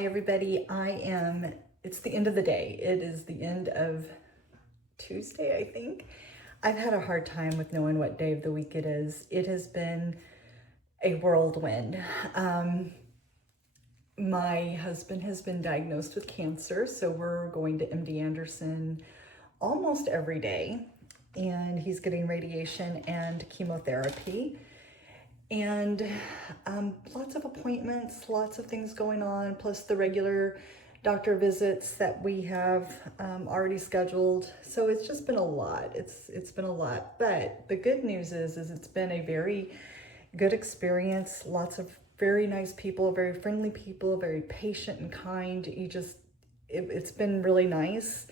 Hi everybody, it's the end of the day. It is the end of Tuesday, I think. I've had a hard time with knowing what day of the week it is. It has been a whirlwind. My husband has been diagnosed with cancer, so we're going to MD Anderson almost every day, and he's getting radiation and chemotherapy. And lots of appointments, lots of things going on, plus the regular doctor visits that we have already scheduled. So it's just been a lot. It's been a lot. But the good news is it's been a very good experience. Lots of very nice people, very friendly people, very patient and kind. It's been really nice.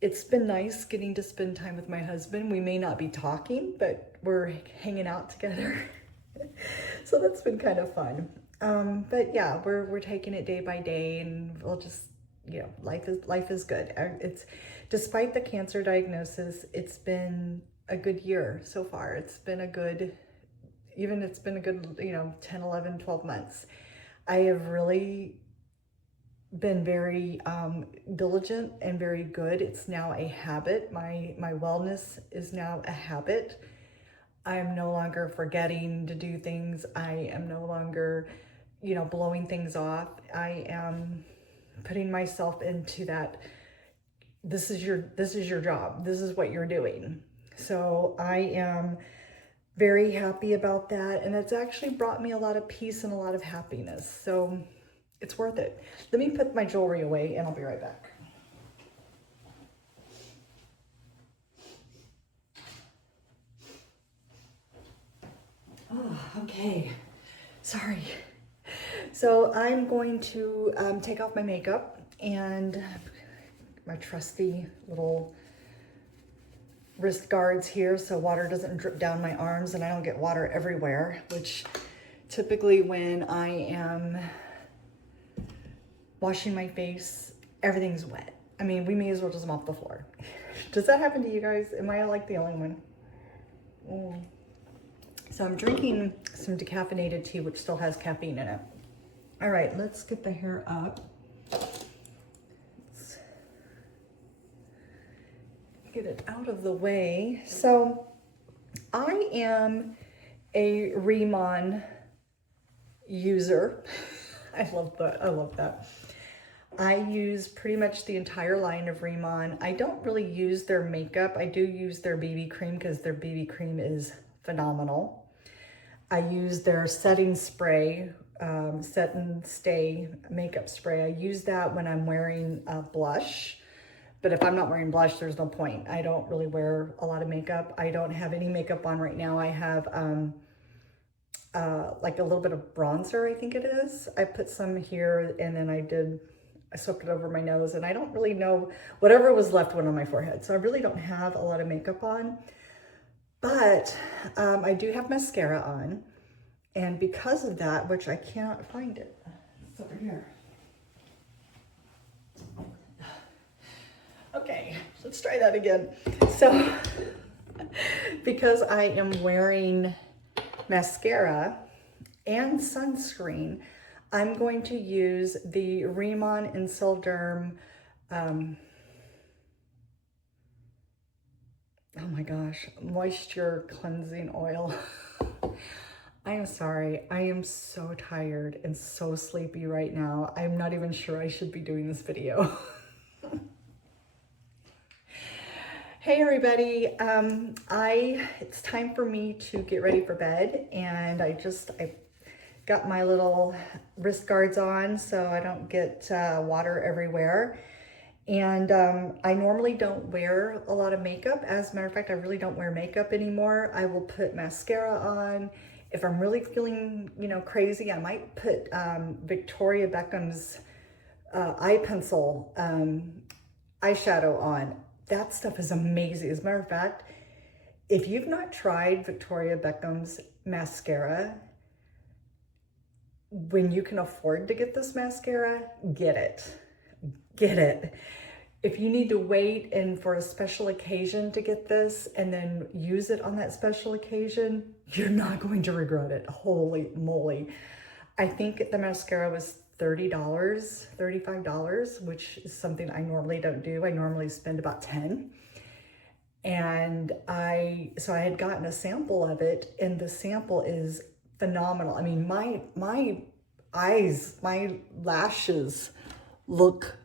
It's been nice getting to spend time with my husband. We may not be talking, but we're hanging out together. So that's been kind of fun. But yeah, we're taking it day by day, and we'll just, life is good. Despite the cancer diagnosis, it's been a good year so far. It's been a good 10, 11, 12 months. I have really been very diligent and very good. It's now a habit. My wellness is now a habit. I'm no longer forgetting to do things. I am no longer, blowing things off. I am putting myself into that. This is your job. This is what you're doing. So I am very happy about that. And it's actually brought me a lot of peace and a lot of happiness. So it's worth it. Let me put my jewelry away and I'll be right back. Oh, okay, sorry. So I'm going to take off my makeup and my trusty little wrist guards here so water doesn't drip down my arms and I don't get water everywhere, which typically when I am washing my face, everything's wet. I mean, we may as well just mop the floor. Does that happen to you guys? Am I like the only one? So I'm drinking some decaffeinated tea, which still has caffeine in it. All right, let's get the hair up. Let's get it out of the way. So I am a Remon user. I love that. I use pretty much the entire line of Remon. I don't really use their makeup. I do use their BB cream because their BB cream is phenomenal. I use their setting spray, set and stay makeup spray. I use that when I'm wearing blush, but if I'm not wearing blush, there's no point. I don't really wear a lot of makeup. I don't have any makeup on right now. I have like a little bit of bronzer, I think it is. I put some here and then I soaked it over my nose, and I don't really know, whatever was left went on my forehead. So I really don't have a lot of makeup on. But I do have mascara on, and because of that, which I cannot find it, it's over here. Okay, let's try that again. So, because I am wearing mascara and sunscreen, I'm going to use the Remon and Silderm oh my gosh, moisture cleansing oil. I am sorry. I am so tired and so sleepy right now. I'm not even sure I should be doing this video. Hey everybody, it's time for me to get ready for bed, and I got my little wrist guards on so I don't get water everywhere. And I normally don't wear a lot of makeup. As a matter of fact, I really don't wear makeup anymore. I will put mascara on. If I'm really feeling, crazy, I might put Victoria Beckham's eye pencil eyeshadow on. That stuff is amazing. As a matter of fact, if you've not tried Victoria Beckham's mascara, when you can afford to get this mascara, get it. Get it. If you need to wait and for a special occasion to get this and then use it on that special occasion, you're not going to regret it. Holy moly. I think the mascara was $30, $35, which is something I normally don't do. I normally spend about 10. And so I had gotten a sample of it, and the sample is phenomenal. I mean, my eyes, my lashes look,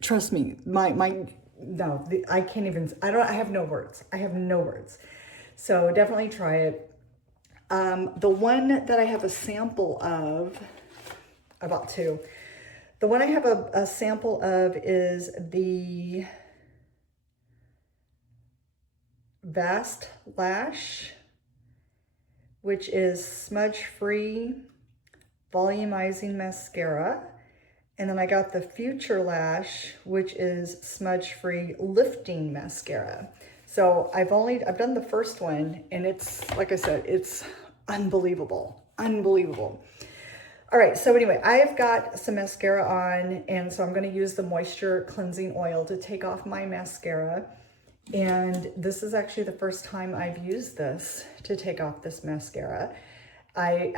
trust me, no, I can't even, I have no words. I have no words. So definitely try it. The one that I have a sample of, about two. The one I have a sample of is the Vast Lash, which is smudge-free volumizing mascara. And then I got the Future Lash, which is smudge-free lifting mascara. So I've done the first one, and it's, like I said, it's unbelievable, unbelievable. All right, so anyway, I've got some mascara on, and so I'm gonna use the Moisture Cleansing Oil to take off my mascara. And this is actually the first time I've used this to take off this mascara. I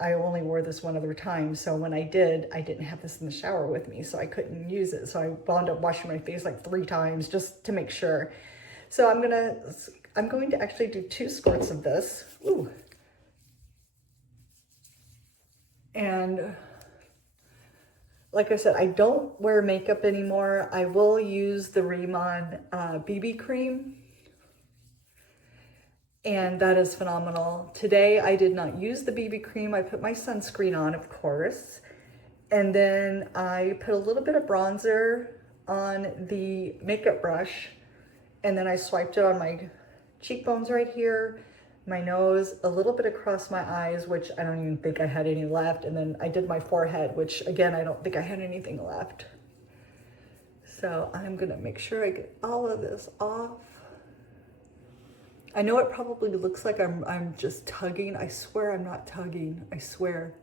only wore this one other time, so when I didn't have this in the shower with me, so I couldn't use it. So I wound up washing my face like 3 times just to make sure. So I'm going to actually do 2 squirts of this. Ooh. And like I said, I don't wear makeup anymore. I will use the Rimmon BB cream, and that is phenomenal. Today, I did not use the BB cream. I put my sunscreen on, of course, and then I put a little bit of bronzer on the makeup brush, and then I swiped it on my cheekbones right here, my nose, a little bit across my eyes, which I don't even think I had any left, and then I did my forehead, which again, I don't think I had anything left. So I'm gonna make sure I get all of this off. I know it probably looks like I'm just tugging. I swear I'm not tugging, I swear.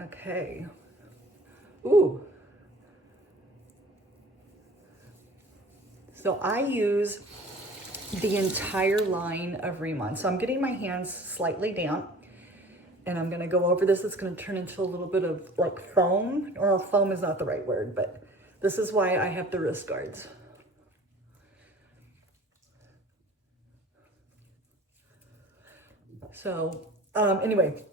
Okay. Ooh. So I use the entire line of Rimmon. So I'm getting my hands slightly damp, and I'm gonna go over this. It's gonna turn into a little bit of like foam. Well, foam is not the right word, but this is why I have the wrist guards. So anyway,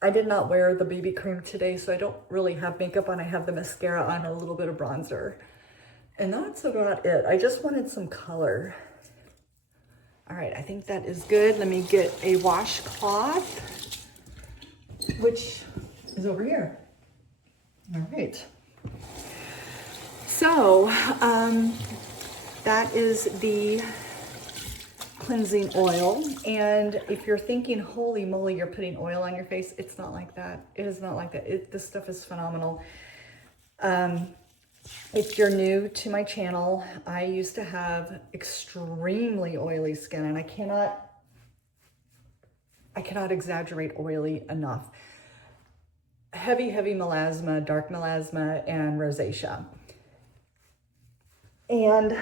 I did not wear the BB cream today, so I don't really have makeup on. I have the mascara on, a little bit of bronzer, and that's about it. I just wanted some color. All right, I think that is good. Let me get a washcloth, which is over here. All right. So that is the cleansing oil. And if you're thinking, holy moly, you're putting oil on your face, it's not like that. It is not like that. This stuff is phenomenal. If you're new to my channel, I used to have extremely oily skin, and I cannot exaggerate oily enough. Heavy melasma, dark melasma, and rosacea. And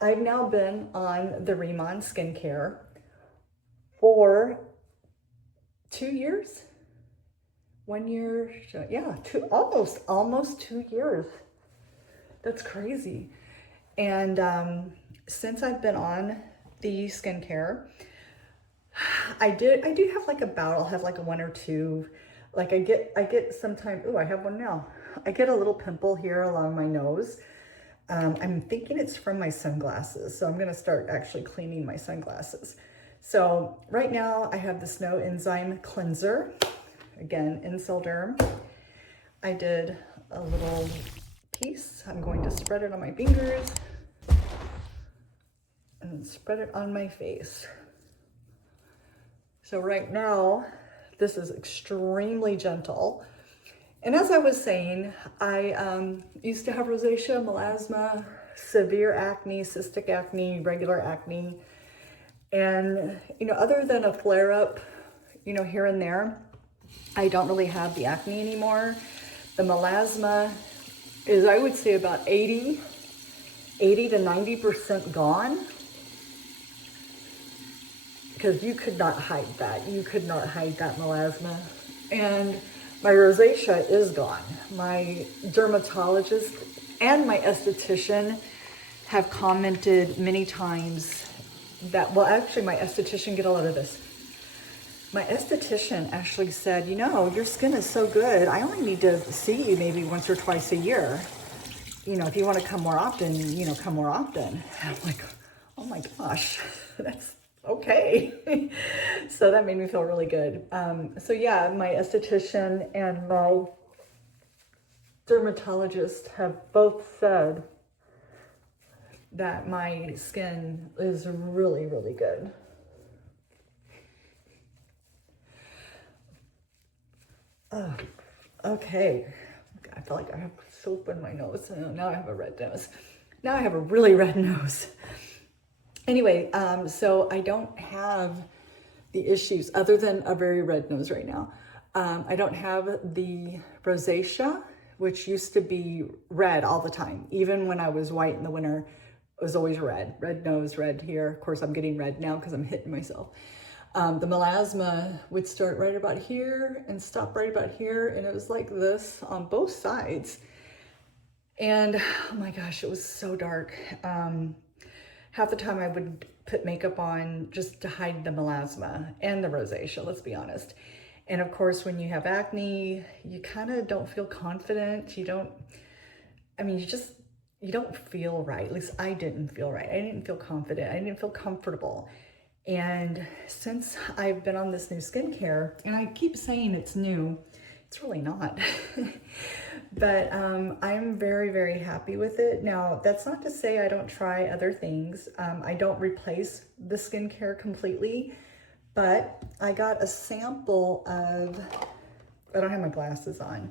I've now been on the Rimmon skincare for 2 years. 1 year, yeah, almost 2 years. That's crazy. And since I've been on the skincare, I do have like a bout. I'll have like a 1 or 2. Like I get sometimes. Oh, I have one now. I get a little pimple here along my nose. I'm thinking it's from my sunglasses, so I'm gonna start actually cleaning my sunglasses. So right now I have the Snow Enzyme Cleanser. Again, Inselderm. I did a little piece. I'm going to spread it on my fingers and then spread it on my face. So right now, this is extremely gentle. And as I was saying, I used to have rosacea, melasma, severe acne, cystic acne, regular acne. And, you know, other than a flare-up, you know, here and there, I don't really have the acne anymore. The melasma is, I would say, about 80 to 90% gone. because you could not hide that. You could not hide that melasma. And my rosacea is gone. My dermatologist and my esthetician have commented many times that, well, actually my esthetician, get a load of this. My esthetician actually said, you know, your skin is so good. I only need to see you maybe once or twice a year. You know, if you want to come more often, you know, come more often. And I'm like, oh my gosh, that's okay. So that made me feel really good. So yeah, my esthetician and my dermatologist have both said that my skin is really, really good. Okay. I feel like I have soap in my nose. Now I have a red nose. Now I have a really red nose. Anyway, so I don't have the issues other than a very red nose right now. I don't have the rosacea, which used to be red all the time. Even when I was white in the winter, it was always red. Red nose, red here. Of course, I'm getting red now because I'm hitting myself. The melasma would start right about here and stop right about here. And it was like this on both sides. And oh my gosh, it was so dark. Half the time I would put makeup on just to hide the melasma and the rosacea, let's be honest. And of course, when you have acne, you kind of don't feel confident. You don't feel right. At least I didn't feel right. I didn't feel confident. I didn't feel comfortable. And since I've been on this new skincare, and I keep saying it's new, it's really not. But I'm very, very happy with it. Now, that's not to say I don't try other things. I don't replace the skincare completely, but I got a sample of, I don't have my glasses on,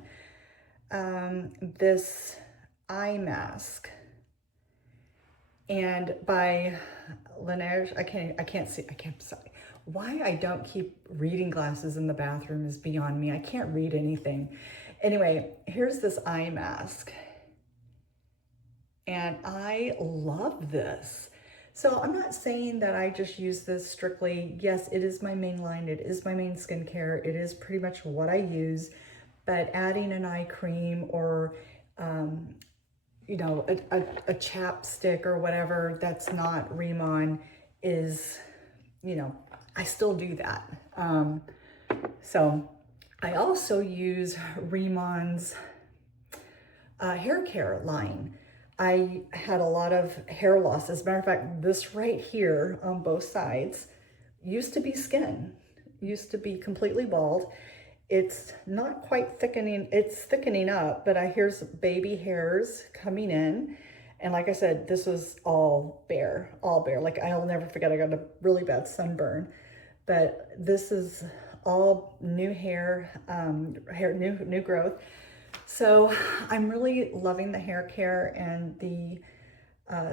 this eye mask. And by Laneige, I can't see, sorry. Why I don't keep reading glasses in the bathroom is beyond me. I can't read anything. Anyway, here's this eye mask. And I love this. So I'm not saying that I just use this strictly. Yes, it is my main line. It is my main skincare. It is pretty much what I use. But adding an eye cream or, you know, a chapstick or whatever that's not Rimmon is, you know, I still do that. So I also use Rimmon's hair care line. I had a lot of hair loss. As a matter of fact, this right here on both sides used to be skin, used to be completely bald. It's not quite thickening, it's thickening up, but here's baby hairs coming in. And like I said, this was all bare. Like I'll never forget, I got a really bad sunburn, but this is all new hair, new growth. So I'm really loving the hair care and the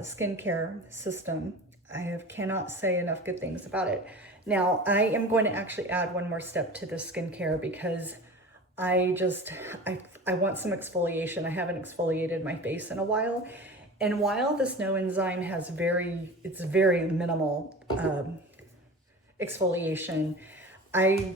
skincare system. Cannot say enough good things about it. Now, I am going to actually add one more step to the skincare because I want some exfoliation. I haven't exfoliated my face in a while. And while the Snow Enzyme has it's very minimal exfoliation,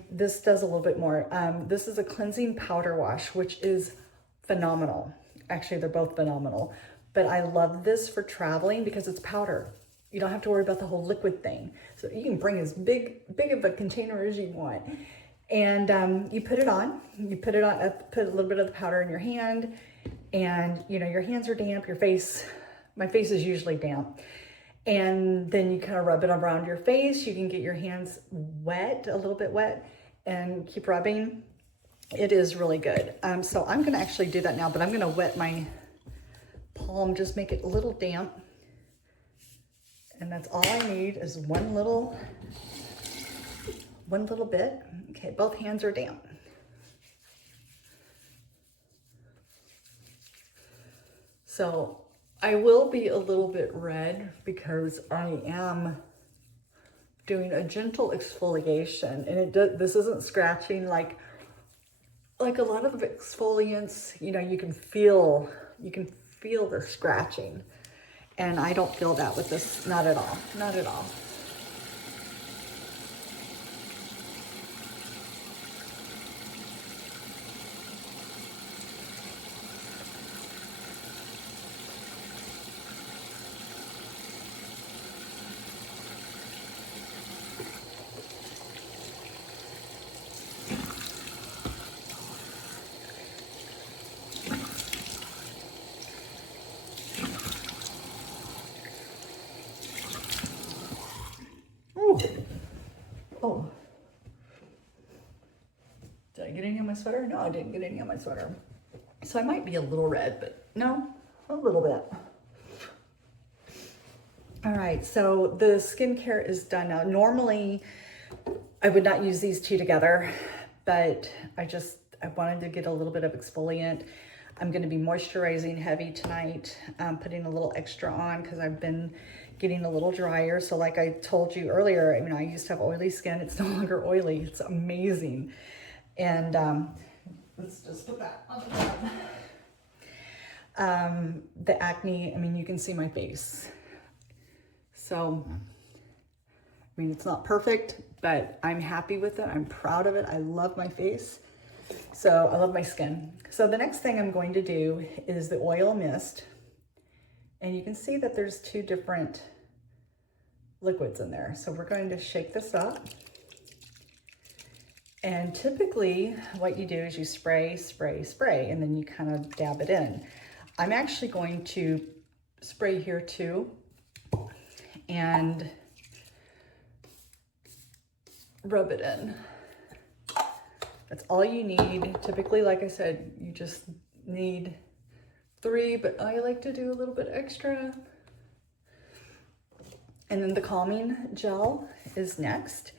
this does a little bit more. This is a cleansing powder wash, which is phenomenal. Actually, they're both phenomenal. But I love this for traveling because it's powder. You don't have to worry about the whole liquid thing. So you can bring as big of a container as you want. And you put it on, put a little bit of the powder in your hand, and you know, your hands are damp, my face is usually damp. And then you kind of rub it around your face. You can get your hands wet, a little bit wet, and keep rubbing. It is really good. So I'm gonna actually do that now, but I'm gonna wet my palm, just make it a little damp. And that's all I need is one little bit. Okay, both hands are damp. So I will be a little bit red because I am doing a gentle exfoliation, and this isn't scratching like a lot of the exfoliants, you know, you can feel the scratching. And I don't feel that with this, not at all, not at all. sweater? No, I didn't get any on my sweater. So I might be a little red, but no, a little bit. All right, so the skincare is done now. Normally, I would not use these two together, but I wanted to get a little bit of exfoliant. I'm gonna be moisturizing heavy tonight, putting a little extra on because I've been getting a little drier. So like I told you earlier, I mean, I used to have oily skin. It's no longer oily. It's amazing. And let's just put that on the bottom. The acne, I mean, you can see my face. So, I mean, it's not perfect, but I'm happy with it. I'm proud of it. I love my face. So I love my skin. So the next thing I'm going to do is the oil mist. And you can see that there's two different liquids in there. So we're going to shake this up. And typically what you do is you spray, spray, spray, and then you kind of dab it in. I'm actually going to spray here too. And rub it in. That's all you need. Typically, like I said, you just need 3, but I like to do a little bit extra. And then the calming gel is next.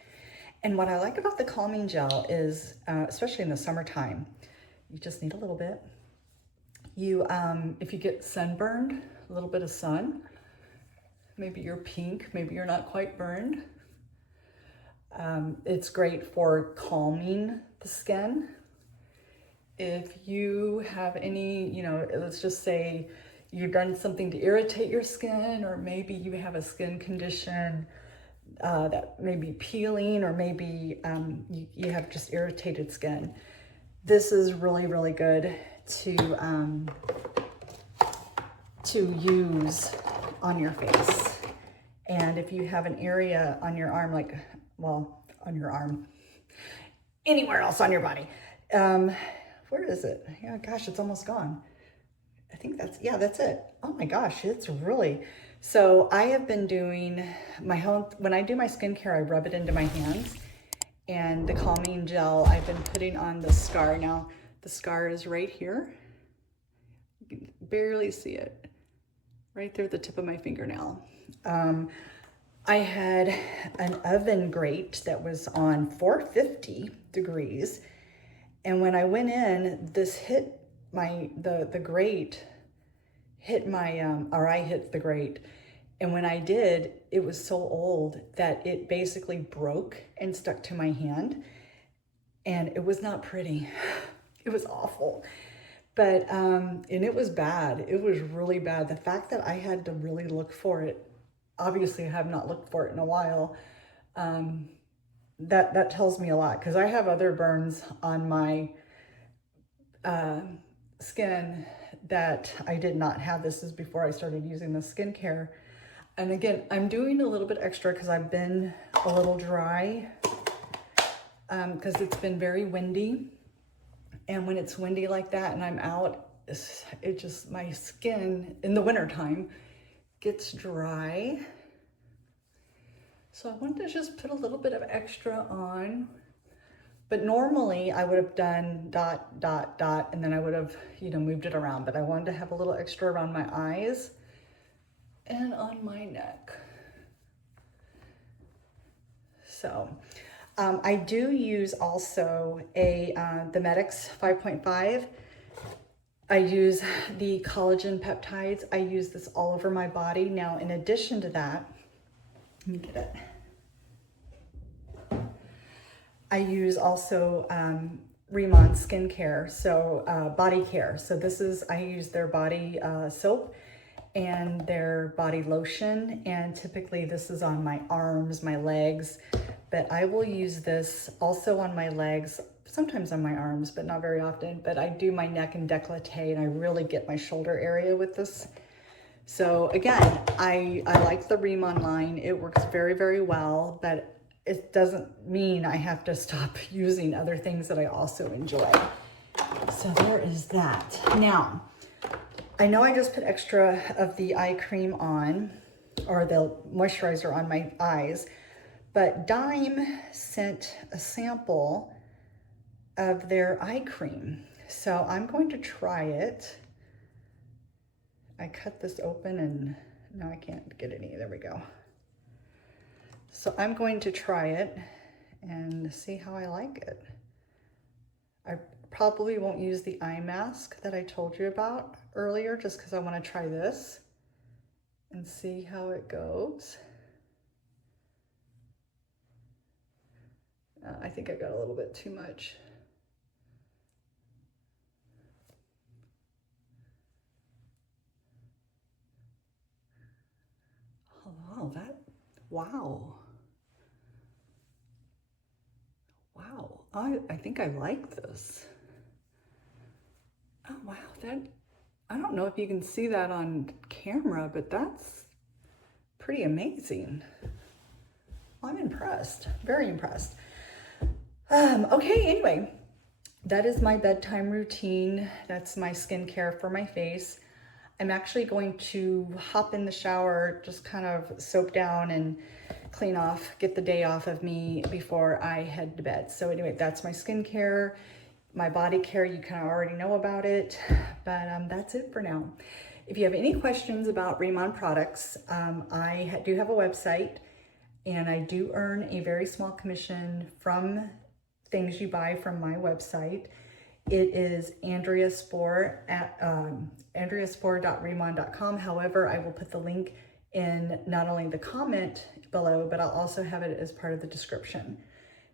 And what I like about the calming gel is, especially in the summertime, you just need a little bit. You, if you get sunburned, a little bit of sun, maybe you're pink, maybe you're not quite burned. It's great for calming the skin. If you have any, you know, let's just say you've done something to irritate your skin, or maybe you have a skin condition that may be peeling, or maybe you have just irritated skin. This is really, really good to use on your face. And if you have an area on your arm, like, well, on your arm, anywhere else on your body. Where is it? Yeah, gosh, it's almost gone. I think that's, yeah, that's it. Oh my gosh, it's really, so I have been doing my whole, when I do my skincare, I rub it into my hands, and the calming gel I've been putting on the scar. Now, the scar is right here. You can barely see it. Right there at the tip of my fingernail. I had an oven grate that was on 450 degrees. And when I went in, this hit my, the grate hit my, or I hit the grate. And when I did, it was so old that it basically broke and stuck to my hand. And it was not pretty. It was awful. But, and it was bad. It was really bad. The fact that I had to really look for it, obviously I have not looked for it in a while, that tells me a lot, because I have other burns on my skin that I did not have. This is before I started using the skincare. And again, I'm doing a little bit extra because I've been a little dry, because it's been very windy. And when it's windy like that and I'm out, it just, my skin in the wintertime gets dry. So I wanted to just put a little bit of extra on. But normally I would have done dot, dot, dot, and then I would have, you know, moved it around. But I wanted to have a little extra around my eyes and on my neck. So I do use also the Medix 5.5. I use the collagen peptides. I use this all over my body. Now, in addition to that, let me get it. I use also Remon skincare, so body care. So this is, I use their body soap and their body lotion, and typically this is on my arms, my legs, but I will use this also on my legs, sometimes on my arms, but not very often. But I do my neck and décolleté, and I really get my shoulder area with this. So again, I like the Remon line. It works very, very well, but it doesn't mean I have to stop using other things that I also enjoy. So there is that. Now, I know I just put extra of the eye cream on, or the moisturizer on my eyes, but Dime sent a sample of their eye cream. So I'm going to try it. I cut this open and now I can't get any. There we go. So I'm going to try it and see how I like it. I probably won't use the eye mask that I told you about earlier just because I want to try this and see how it goes. I think I got a little bit too much. Oh, wow, wow. Wow, I think I like this. Oh, wow, I don't know if you can see that on camera, but that's pretty amazing. I'm impressed, very impressed. Okay, anyway, that is my bedtime routine. That's my skincare for my face. I'm actually going to hop in the shower, just kind of soap down and clean off, get the day off of me before I head to bed. So anyway, that's my skincare. My body care, you kind of already know about it, but that's it for now. If you have any questions about Riemann products, I do have a website, and I do earn a very small commission from things you buy from my website. It is andreaspore at andreaspore.riemann.com. However, I will put the link in not only the comment below, but I'll also have it as part of the description.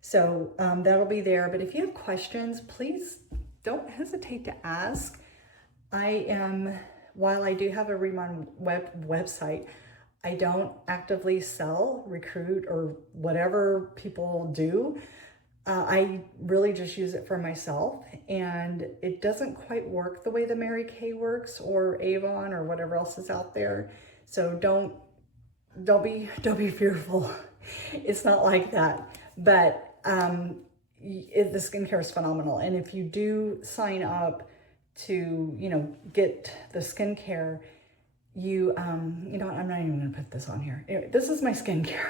So that'll be there. But if you have questions, please don't hesitate to ask. While I do have a Riemann website, I don't actively sell, recruit, or whatever people do. I really just use it for myself, and it doesn't quite work the way the Mary Kay works, or Avon, or whatever else is out there. So don't be fearful. It's not like that. But the skincare is phenomenal, and if you do sign up to get the skincare, you know what, I'm not even gonna put this on here. Anyway, this is my skincare.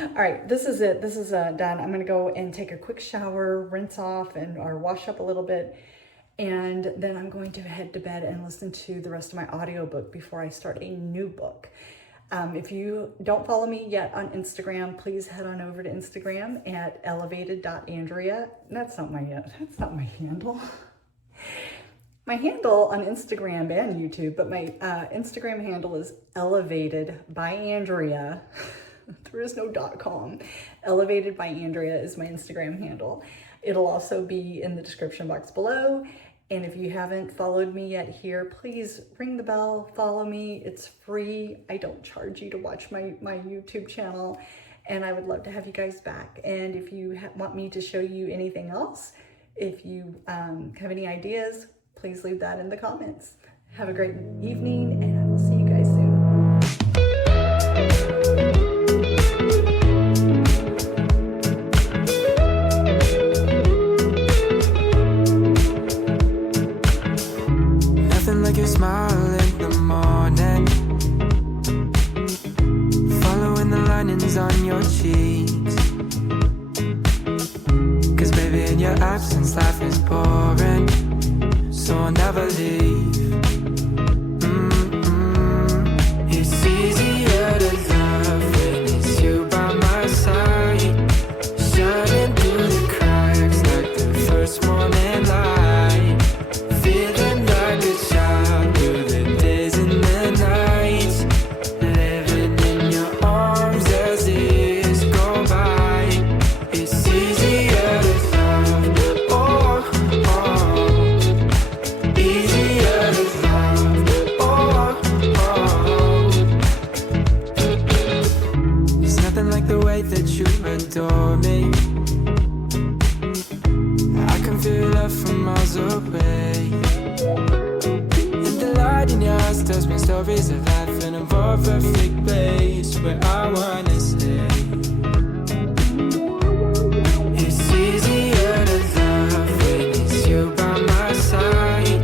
All right, this is it. This is done. I'm gonna go and take a quick shower, rinse off or wash up a little bit, and then I'm going to head to bed and listen to the rest of my audiobook before I start a new book. If you don't follow me yet on Instagram, please head on over to Instagram at elevated.andrea. That's not my handle. My handle on Instagram and YouTube, but my Instagram handle is elevated by Andrea. There is no .com. Elevated by Andrea is my Instagram handle. It'll also be in the description box below. And if you haven't followed me yet here, please ring the bell, follow me. It's free. I don't charge you to watch my YouTube channel. And I would love to have you guys back. And if you want me to show you anything else, if you have any ideas, please leave that in the comments. Have a great evening, and I will see you guys soon. Your smile in the morning, following the linings on your cheeks. 'Cause baby, in your absence life is boring, so I'll never leave. It's easier to love when it's you by my side, shining through the cracks like the first morning light, feeling like a child through the days and the nights, living in your arms as the years go by. It's easier to love, oh, easier to love, oh. There's nothing like the way that you adore me. I can feel love from miles away. The light in your eyes tells me stories of life in a more perfect place where I wanna stay. It's easier to love when it's you by my side,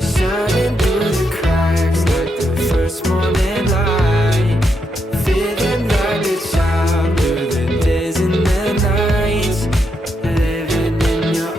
shining through the cracks like the first morning light, feeling like a child through the days and the nights, living in your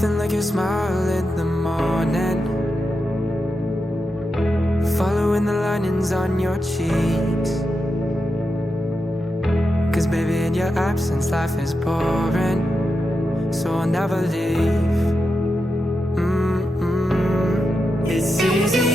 Nothing like your smile in the morning, following the linings on your cheeks. Cause baby, in your absence, life is boring, so I'll never leave. It's easy